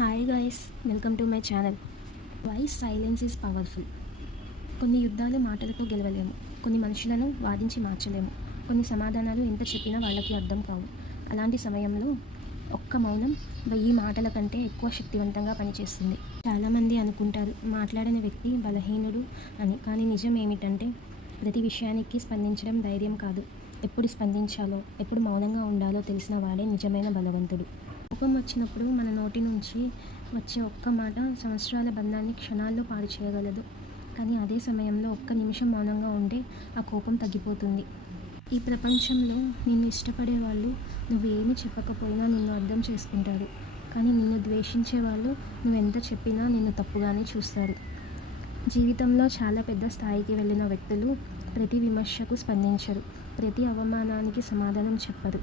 Hi guys, welcome to my channel. Why silence is powerful. కొన్ని యుద్ధాలు మాటలతో గెలవలేము, కొన్ని మనుషులను వాదించి మార్చలేము, కొన్ని సమాధానాలు ఎంత చెప్పినా వాళ్ళకి అర్థం కావు. అలాంటి సమయంలో ఒక్క మౌనం 1000 మాటల కంటే ఎక్కువ శక్తివంతంగా పనిచేస్తుంది. చాలామంది అనుకుంటారు మాట్లాడని వ్యక్తి బలహీనుడు అని. కానీ నిజం ఏమిటంటే ప్రతి విషయానికి స్పందించడం ధైర్యం కాదు, ఎప్పుడు స్పందించాలో, ఎప్పుడు మౌనంగా ఉండాలో తెలిసిన వాడే నిజమైన బలవంతుడు. కోపం వచ్చినప్పుడు మన నోటి నుంచి వచ్చే ఒక్క మాట సంవత్సరాల బంధాన్ని క్షణాల్లో పాడు చేయగలదు. కానీ అదే సమయంలో ఒక్క నిమిషం మౌనంగా ఉంటే ఆ కోపం తగ్గిపోతుంది. ఈ ప్రపంచంలో నిన్ను ఇష్టపడే వాళ్ళు నువ్వేమీ చెప్పకపోయినా నిన్ను అర్థం చేసుకుంటారు. కానీ నిన్ను ద్వేషించే వాళ్ళు నువ్వెంత చెప్పినా నిన్ను తప్పుగానే చూస్తారు. జీవితంలో చాలా పెద్ద స్థాయికి వెళ్ళిన వ్యక్తులు ప్రతి విమర్శకు స్పందించరు, ప్రతి అవమానానికి సమాధానం చెప్పరు.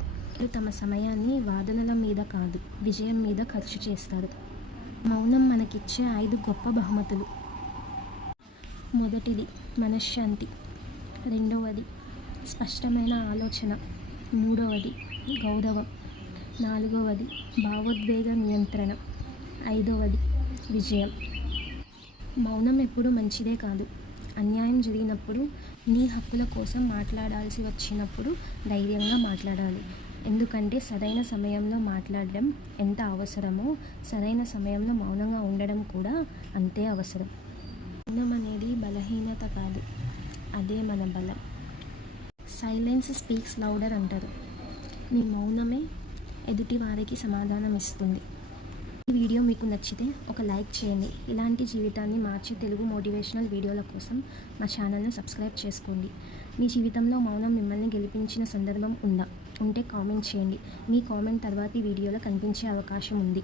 తమ సమయాన్ని వాదనల మీద కాదు, విజయం మీద ఖర్చు చేస్తారు. మౌనం మనకిచ్చే 5 గొప్ప బహుమతులు. మొదటిది మనశ్శాంతి, రెండవది స్పష్టమైన ఆలోచన, మూడవది గౌరవం, నాలుగవది భావోద్వేగ నియంత్రణ, ఐదవది విజయం. మౌనం ఎప్పుడు మంచిదే కాదు. అన్యాయం జరిగినప్పుడు, నీ హక్కుల కోసం మాట్లాడాల్సి వచ్చినప్పుడు ధైర్యంగా మాట్లాడాలి. ఎందుకంటే సరైన సమయంలో మాట్లాడడం ఎంత అవసరమో సరైన సమయంలో మౌనంగా ఉండడం కూడా అంతే అవసరం. మౌనం అనేది బలహీనత కాదు, అదే మన బలం. సైలెన్స్ స్పీక్స్ లౌడర్ అంటారు. నీ మౌనమే ఎదుటి వారికి సమాధానం ఇస్తుంది. ఈ వీడియో మీకు నచ్చితే ఒక లైక్ చేయండి. ఇలాంటి జీవితాన్ని మార్చే తెలుగు మోటివేషనల్ వీడియోల కోసం మా ఛానల్ను సబ్స్క్రైబ్ చేసుకోండి. మీ జీవితంలో మౌనం మిమ్మల్ని గెలిపించిన సందర్భం ఉంటే కామెంట్ చేయండి. మీ కామెంట్ తర్వాతి వీడియోలో కనిపించే అవకాశం ఉంది.